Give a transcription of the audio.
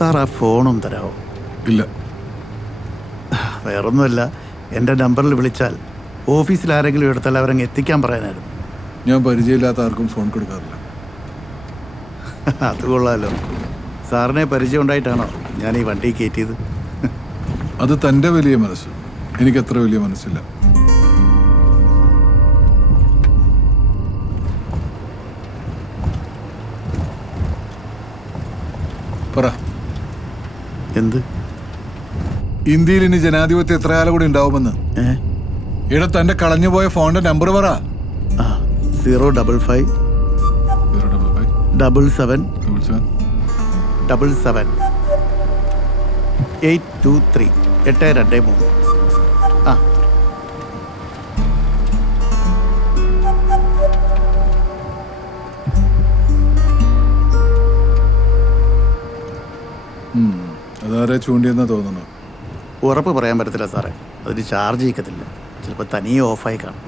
Sir ആ ഫോണും തരാമോ? ഇല്ല. വേറൊന്നുമല്ല, എൻ്റെ നമ്പറിൽ വിളിച്ചാൽ ഓഫീസിൽ ആരെങ്കിലും എടുത്താൽ അവരങ്ങ് എത്തിക്കാൻ പറയാനായിരുന്നു. ഞാൻ പരിചയമില്ലാത്ത ആർക്കും ഫോൺ കൊടുക്കാറില്ല. അത് കൊള്ളാമല്ലോ. സാറിനെ പരിചയം ഉണ്ടായിട്ടാണോ ഞാൻ ഈ വണ്ടി കയറ്റിയത്? അത് തൻ്റെ വലിയ മനസ്സ്, എനിക്കത്ര വലിയ മനസ്സില്ല. പറ. എന്ത്? ഇന്ത്യയിൽ ഇനി ജനാധിപത്യം എത്ര കാലം കൂടി ഉണ്ടാവുമെന്ന്? ഇവിടെ തന്റെ കളഞ്ഞുപോയ ഫോണിന്റെ നമ്പർ പറ. 055 77 77 823 823. ആ, അതാരെ ചൂണ്ടിയെന്നാ തോന്നുന്നു. ഉറപ്പ് പറയാൻ പറ്റത്തില്ല സാറേ. അതിന് ചാർജ് ചെയ്യത്തില്ല. ചിലപ്പോൾ തനിയെ ഓഫായി കാണും.